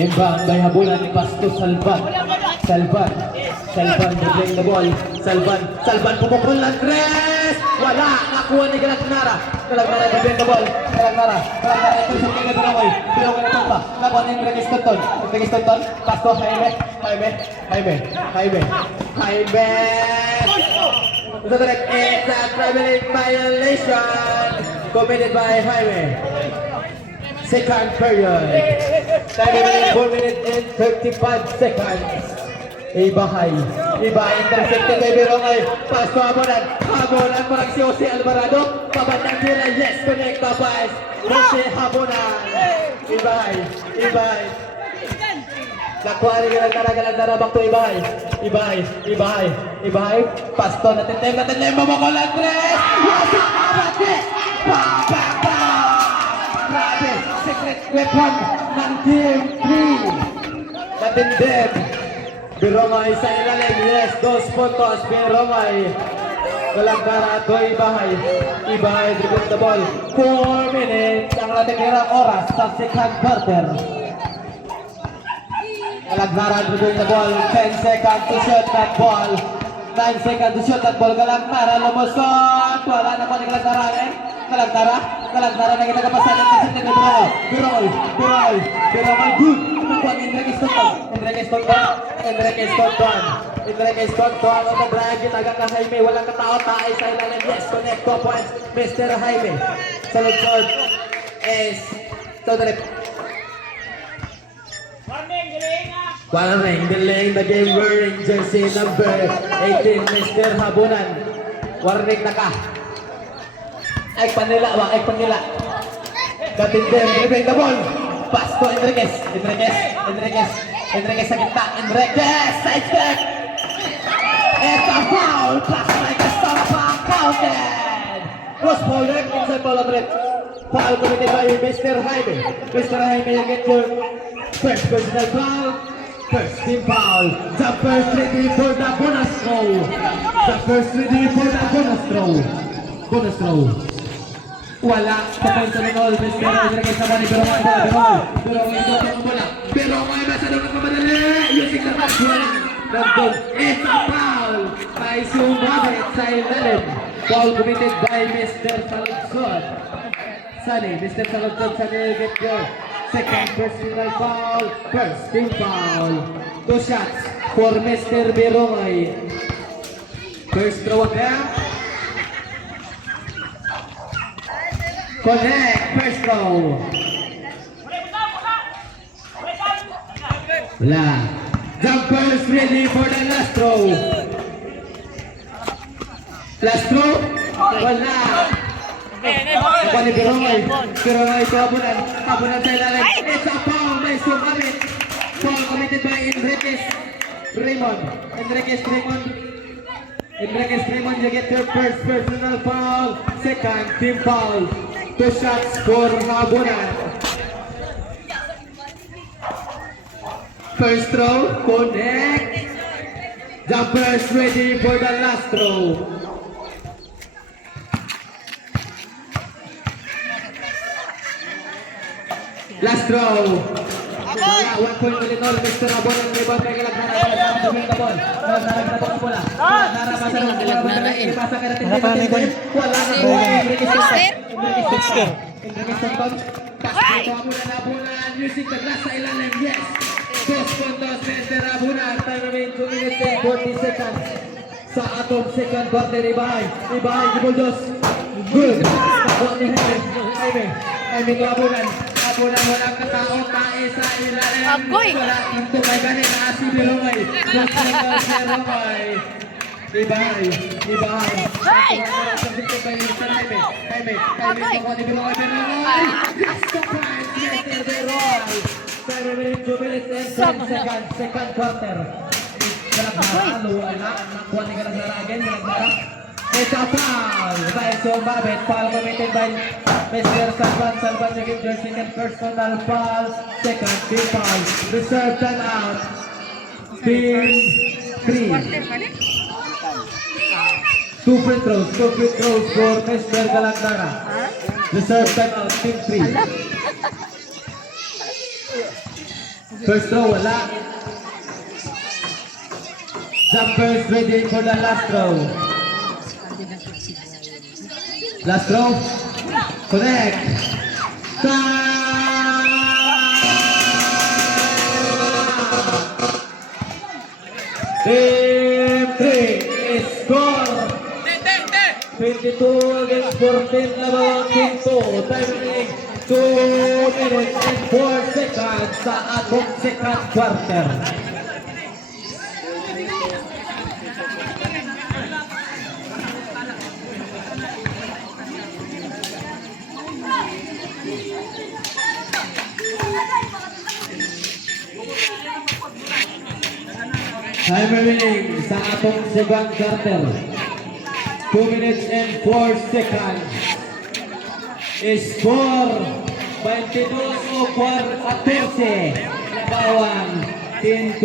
Imbang by habulan ni Pasto Salvan. Salvan dribbling the ball. Salvan pumukul Andres. Wala, nakuha ni Galagnara. Galagnara dribbling the ball. Galagnara ito sa kanya Birokoy. Birokoy na tampa. Nakuha ni Enrique Stanton. Pasto Jaime. So correct, it's a traveling violation committed by Jaime. Second period. Time remaining 4 minutes and 35 seconds. Ibahay intercepted kay Birokoy. Pass to Habonan parang si Jose Alvarado. Pabandang sila, yes, connect the pass. Jose Habonan. Ibahay. Nakuha ni Galagnara, back to Ibahay. Pass to natin, Momokol Andres. Wasak Andres. Grabe, secret weapon ng Team 3. Natindin. Birokoy sa ilalim, yes, 2 puntos. Birokoy. Galagnara to Ibahay dribble the ball. 4 minutes ang natikirang oras sa second quarter. Galagnara dribble the ball. 10 seconds to shoot that ball. 9 seconds to shoot that ball. Galagnara lumusot. Wala naman ni Galagnara na ginagapasan ng presidente ni Birokoy. Good. Nakuha ni Enrique Stanton. On the drive, ginagang na Jaime. Walang katao, taay sa ilalim. Yes, connect 2 points. Mr. Jaime. Sa lungsod is Todrip. Warning, delaying the game wearing jersey number 18, Mr. Habonan. Warning na ka. Ek panila. Katindem, dribbling the ball. Pass to Enriquez sa gitna. Side step. It's a foul. Pass like a softball counted. Cross ball left inside ball of red. Foul committed by Mr. Jaime. You get your first personal foul. First team foul. The first ready for the bonus throw. Wala. Papunta ng all. Mr. Enriquez sa mani. Birokoy masyadong nagmamadali. Using the back one. Nandun. It's a foul. By Sumabit sa ilalim. Foul committed by Mr. Saludsod. Mr. Saludsod, get your second personal foul. First team foul. 2 shots for Mr. Birokoy. First throw attempt. Connect, first throw. Wala. Jumpers ready for the last throw. Wala. Ako ni Birokoy to Habonan sa ilalim. It's a foul by Sumabit. Foul committed by Enriquez Raymond, you get your first personal foul. Second team foul. 2 shots for Habonan. First throw, connect. Jumpers ready for the last throw. Last throw. 1 point ulit all. Mr. Habonan, rebound kay Galagnara. Galagnara na po bola. Galagnara pasa ka natin. Wala na po. Enriquez Stanton. Pass dito Habonan. Using the glass sa ilalim. Yes. 2 puntos, Mr. Habonan. Time remain 2 minutes and 40 seconds. Sa atong second quarter, Ibahay, Gibuldos. Good. Nakuha ni Jaime Habonan. Walang katao, tae sa ilalim. Wala ito may ganin. Si Birokoy. Ibahay. Jaime. Nakuha ni Birokoy. Just the prize, Mr. Birokoy. 2 minutes and 10 seconds. Second quarter. Nakuha ni Galagnara again. It's a foul by Sumabit. Foul committed by Mr. Salvan. You get your second personal foul. Second team foul. Reserve time out. Team 3. 2 free throws for Mr. Galagnara. Reserve time out. Team 3. First throw, wala. Jumpers ready for the last throw. Last throw. Connect. Team 3 score 22 against 14 na bawang team 2. Time remaining 2 minutes and 4 seconds sa atong second quarter. Time remaining sa atong second quarter. 2 minutes and 4 seconds. Score 22 o 14. Labawan Team 2.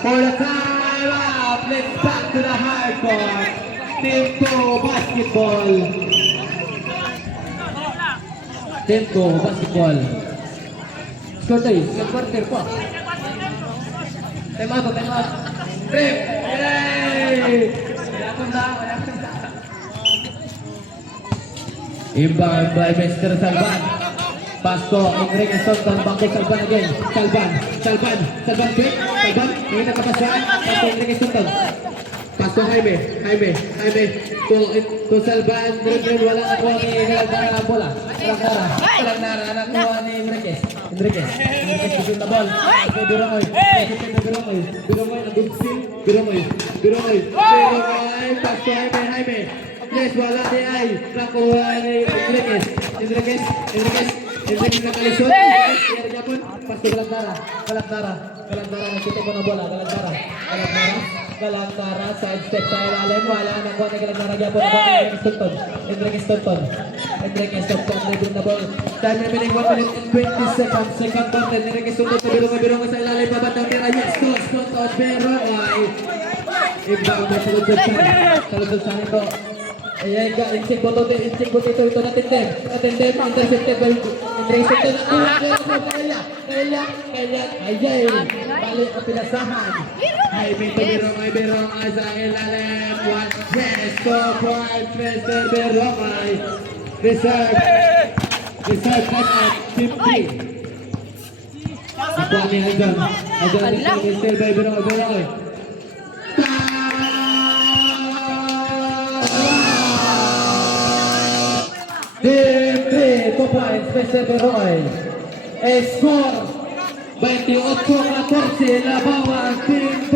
For the time up, let's back to the hard court. Team 2 basketball. Team 2 basketball. Score tayo, second quarter po. Time out. Trip! Yay! Wala akong na. Inbound by Mr. Salvan. Pasto, Enrique Stanton, Bangko Salvan again. Salvan, quick. Salvan, hindi nagkapasyan. Pasto, Enrique Stanton. Pasto, Jaime. To Salvan, wala nakuha ni Galandara ang bola. Galandara, nakuha ni Enriquez. Enriquez pusin la ball. Biromoy, Pasto, Jaime. Yes, wala ni ay. Nakuha ni Enriquez nakalisod. Kaya Japon, Pasto Galandara. Nagsuto ko na bola. Galandara, side step sa ilalim. Wala nakuha ni Galandara Japon. Enriquez Stanton. Na ball. Time remaining 1 minute and 20 seconds. Second quarter, Enriquez Stanton. Biromoy sa ilalim. Babatang tira. Yes, Stanton. Biromoy. Ibang sa lunsod sa ito. Ayan ka, insik boto ito natin din. Intercepted by Enriquez Stanton. Ayay, balik ang pinasahan. Jaime to Biromoy sa ilalim. One press, 2 point, Mr. Biromoy. Reserve time at 50. Ikuha ni Hagan. Mr. by Biromoy. Team 3, 2 points, Mr. Biromoy. Score 28-14, labawan Team 2.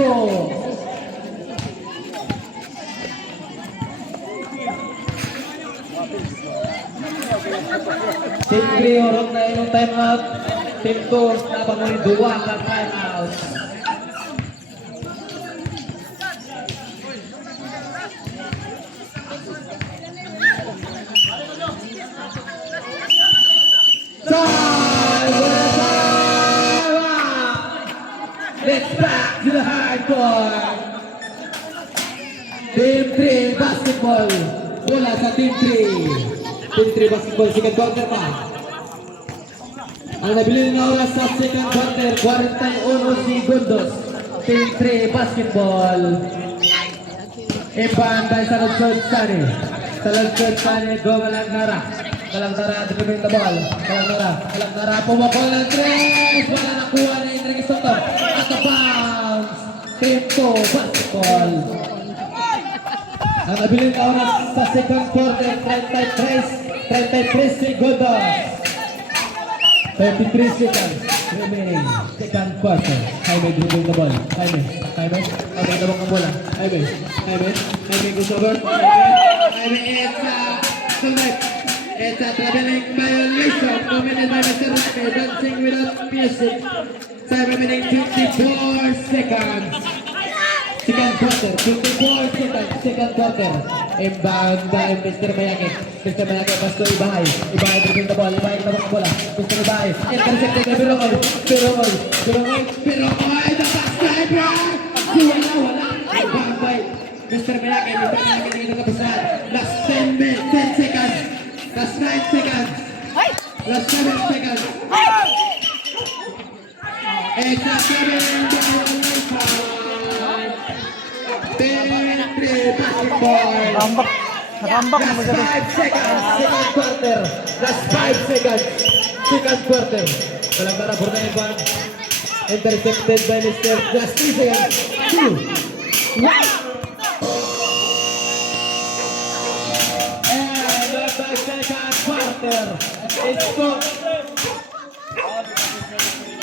Team 3, orong na inyong time out. Team 2, laban mo yung 2 ka time out. Let's back to the hardcore. Team 3 basketball. Bola sa Team 3. Team 3 basketball. Second quarter pa. Ang nabili na oras sa second quarter, 41 segundos. Team 3 basketball. Ibanda sa Lunsod Sani. Sa Lunsod Sani, go Galandara. Galandara, dribbling the ball. Galandara, pumabol ng 3. Wala nakuha na Enriquez Stanton. At the bounce. Team 2 basketball. Ang nabili na oras sa second quarter, 33 segundos. 33 seconds remaining. Second quarter. Jaime dribbling the ball. Jaime dabang ang bola. Jaime goes over. Jaime, it's a traveling violation committed by Mr. Jaime, dancing without music. Time remaining 24 seconds. Second quarter, 24 seconds, second quarter. Inbound by Mr. Mayake. Pasto Ibahay dribbling the ball, Ibahay tabang ang bola. Mr. Ibahay, intercepted by Biromoy, the pass time run! Wala. Inbound by Mr. Mayake dito kapisahan. Last 10 seconds. Last 7 seconds. Extra 7 basketball. Nakambak. Nakambak na Last magaling. 5 seconds. Second quarter. Last 5 seconds. Second quarter. Walang para for the rebound. Intercepted by Mr. Last 3 seconds. 2, 1. And the second quarter is good.